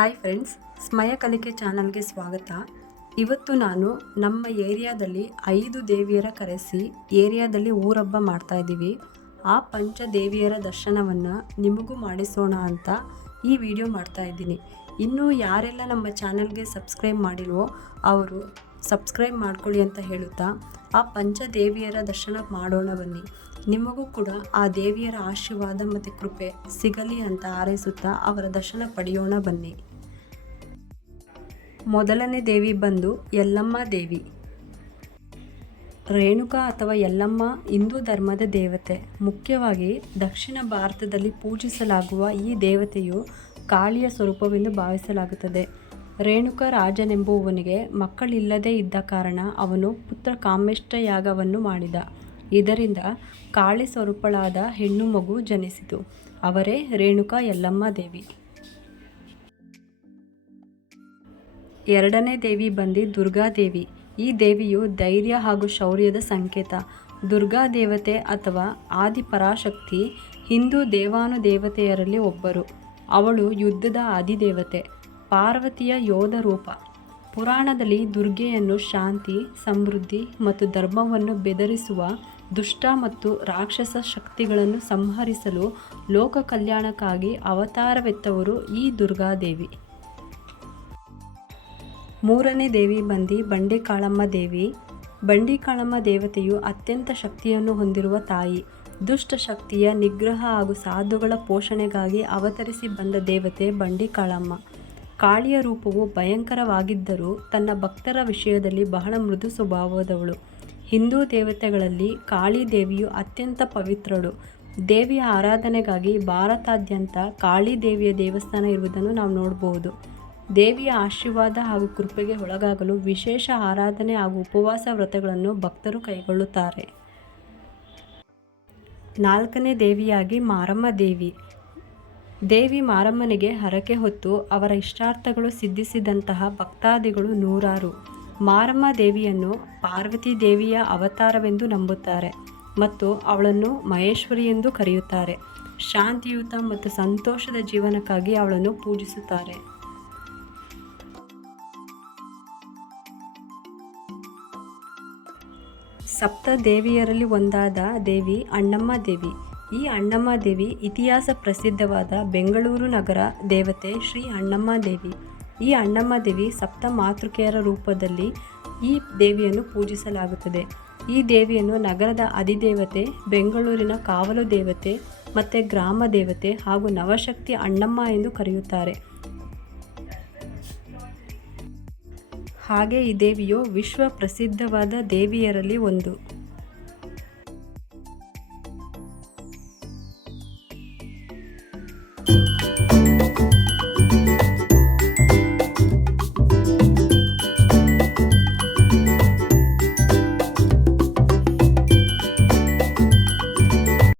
Hi friends, ಸ್ಮಯ ಕಲಿಕೆ ಚಾನಲ್ಗೆ ಸ್ವಾಗತ. ಇವತ್ತು ನಾನು ನಮ್ಮ ಏರಿಯಾದಲ್ಲಿ 5 ದೇವಿಯರ ಕರೆಸಿ ಏರಿಯಾದಲ್ಲಿ ಊರಹಬ್ಬ ಮಾಡ್ತಾ ಇದ್ದೀವಿ. ಆ ಪಂಚ ದೇವಿಯರ ದರ್ಶನವನ್ನು ನಿಮಗೂ ಮಾಡಿಸೋಣ ಅಂತ ಈ ವಿಡಿಯೋ ಮಾಡ್ತಾ ಇದ್ದೀನಿ. ಇನ್ನೂ ಯಾರೆಲ್ಲ ನಮ್ಮ ಚಾನಲ್ಗೆ ಸಬ್ಸ್ಕ್ರೈಬ್ ಮಾಡಿಲ್ವೋ ಅವರು ಸಬ್ಸ್ಕ್ರೈಬ್ ಮಾಡ್ಕೊಳ್ಳಿ ಅಂತ ಹೇಳುತ್ತಾ ಆ ಪಂಚ ದೇವಿಯರ ದರ್ಶನ ಮಾಡೋಣ ಬನ್ನಿ. ನಿಮಗೂ ಕೂಡ ಆ ದೇವಿಯರ ಆಶೀರ್ವಾದ ಮತ್ತು ಕೃಪೆ ಸಿಗಲಿ ಅಂತ ಹಾರೈಸುತ್ತಾ ಅವರ ದರ್ಶನ ಪಡೆಯೋಣ ಬನ್ನಿ. ಮೊದಲನೇ ದೇವಿ ಬಂದು ಯಲ್ಲಮ್ಮ ದೇವಿ. ರೇಣುಕಾ ಅಥವಾ ಯಲ್ಲಮ್ಮ ಹಿಂದೂ ಧರ್ಮದ ದೇವತೆ. ಮುಖ್ಯವಾಗಿ ದಕ್ಷಿಣ ಭಾರತದಲ್ಲಿ ಪೂಜಿಸಲಾಗುವ ಈ ದೇವತೆಯು ಕಾಳಿಯ ಸ್ವರೂಪವೆಂದು ಭಾವಿಸಲಾಗುತ್ತದೆ. ರೇಣುಕ ರಾಜನೆಂಬುವವನಿಗೆ ಮಕ್ಕಳಿಲ್ಲದೇ ಇದ್ದ ಕಾರಣ ಅವನು ಪುತ್ರ ಕಾಮೇಷ್ಟ ಯಾಗವನ್ನು ಮಾಡಿದ. ಇದರಿಂದ ಕಾಳಿ ಸ್ವರೂಪಳಾದ ಹೆಣ್ಣು ಮಗು ಜನಿಸಿತು. ಅವರೇ ರೇಣುಕಾ ಯಲ್ಲಮ್ಮ ದೇವಿ. ಎರಡನೇ ದೇವಿ ಬಂದು ದುರ್ಗಾದೇವಿ. ಈ ದೇವಿಯು ಧೈರ್ಯ ಹಾಗೂ ಶೌರ್ಯದ ಸಂಕೇತ. ದುರ್ಗಾ ದೇವತೆ ಅಥವಾ ಆದಿಪರಾಶಕ್ತಿ ಹಿಂದೂ ದೇವಾನುದೇವತೆಯರಲ್ಲಿ ಒಬ್ಬರು. ಅವಳು ಯುದ್ಧದ ಅಧಿದೇವತೆ, ಪಾರ್ವತಿಯ ಯೋಧ ರೂಪ. ಪುರಾಣದಲ್ಲಿ ದುರ್ಗೆಯನ್ನು ಶಾಂತಿ, ಸಮೃದ್ಧಿ ಮತ್ತು ಧರ್ಮವನ್ನು ಬೆದರಿಸುವ ದುಷ್ಟ ಮತ್ತು ರಾಕ್ಷಸ ಶಕ್ತಿಗಳನ್ನು ಸಂಹರಿಸಲು ಲೋಕ ಕಲ್ಯಾಣಕ್ಕಾಗಿ ಅವತಾರವೆತ್ತವರು ಈ ದುರ್ಗಾದೇವಿ. ಮೂರನೇ ದೇವಿ ಬಂದು ಬಂಡಿಕಾಳಮ್ಮ ದೇವಿ. ಬಂಡಿಕಾಳಮ್ಮ ದೇವತೆಯು ಅತ್ಯಂತ ಶಕ್ತಿಯನ್ನು ಹೊಂದಿರುವ ತಾಯಿ. ದುಷ್ಟ ಶಕ್ತಿಯ ನಿಗ್ರಹ ಹಾಗೂ ಸಾಧುಗಳ ಪೋಷಣೆಗಾಗಿ ಅವತರಿಸಿ ಬಂದ ದೇವತೆ ಬಂಡಿಕಾಳಮ್ಮ. ಕಾಳಿಯ ರೂಪವು ಭಯಂಕರವಾಗಿದ್ದರೂ ತನ್ನ ಭಕ್ತರ ವಿಷಯದಲ್ಲಿ ಬಹಳ ಮೃದು ಸ್ವಭಾವದವಳು. ಹಿಂದೂ ದೇವತೆಗಳಲ್ಲಿ ಕಾಳಿ ದೇವಿಯು ಅತ್ಯಂತ ಪವಿತ್ರಳು. ದೇವಿಯ ಆರಾಧನೆಗಾಗಿ ಭಾರತಾದ್ಯಂತ ಕಾಳಿ ದೇವಿಯ ದೇವಸ್ಥಾನ ಇರುವುದನ್ನು ನಾವು ನೋಡಬಹುದು. ದೇವಿಯ ಆಶೀರ್ವಾದ ಹಾಗೂ ಕೃಪೆಗೆ ಒಳಗಾಗಲು ವಿಶೇಷ ಆರಾಧನೆ ಹಾಗೂ ಉಪವಾಸ ವ್ರತಗಳನ್ನು ಭಕ್ತರು ಕೈಗೊಳ್ಳುತ್ತಾರೆ. ನಾಲ್ಕನೇ ದೇವಿಯಾಗಿ ಮಾರಮ್ಮ ದೇವಿ. ದೇವಿ ಮಾರಮ್ಮನಿಗೆ ಹರಕೆ ಹೊತ್ತು ಅವರ ಇಷ್ಟಾರ್ಥಗಳು ಸಿದ್ಧಿಸಿದಂತಹ ಭಕ್ತಾದಿಗಳು ನೂರಾರು. ಮಾರಮ್ಮ ದೇವಿಯನ್ನು ಪಾರ್ವತಿ ದೇವಿಯ ಅವತಾರವೆಂದು ನಂಬುತ್ತಾರೆ ಮತ್ತು ಅವಳನ್ನು ಮಹೇಶ್ವರಿ ಎಂದು ಕರೆಯುತ್ತಾರೆ. ಶಾಂತಿಯುತ ಮತ್ತು ಸಂತೋಷದ ಜೀವನಕ್ಕಾಗಿ ಅವಳನ್ನು ಪೂಜಿಸುತ್ತಾರೆ. ಸಪ್ತ ದೇವಿಯರಲ್ಲಿ ಒಂದಾದ ದೇವಿ ಅಣ್ಣಮ್ಮ ದೇವಿ. ಈ ಅಣ್ಣಮ್ಮ ದೇವಿ ಇತಿಹಾಸ ಪ್ರಸಿದ್ಧವಾದ ಬೆಂಗಳೂರು ನಗರ ದೇವತೆ ಶ್ರೀ ಅಣ್ಣಮ್ಮ ದೇವಿ. ಈ ಅಣ್ಣಮ್ಮ ದೇವಿ ಸಪ್ತ ಮಾತೃಕೆಯರ ರೂಪದಲ್ಲಿ ಈ ದೇವಿಯನ್ನು ಪೂಜಿಸಲಾಗುತ್ತದೆ. ಈ ದೇವಿಯನ್ನು ನಗರದ ಅಧಿದೇವತೆ, ಬೆಂಗಳೂರಿನ ಕಾವಲು ದೇವತೆ ಮತ್ತು ಗ್ರಾಮ ದೇವತೆ ಹಾಗೂ ನವಶಕ್ತಿ ಅಣ್ಣಮ್ಮ ಎಂದು ಕರೆಯುತ್ತಾರೆ. ಹಾಗೆ ಈ ದೇವಿಯು ವಿಶ್ವ ಪ್ರಸಿದ್ಧವಾದ ದೇವಿಯರಲ್ಲಿ ಒಂದು.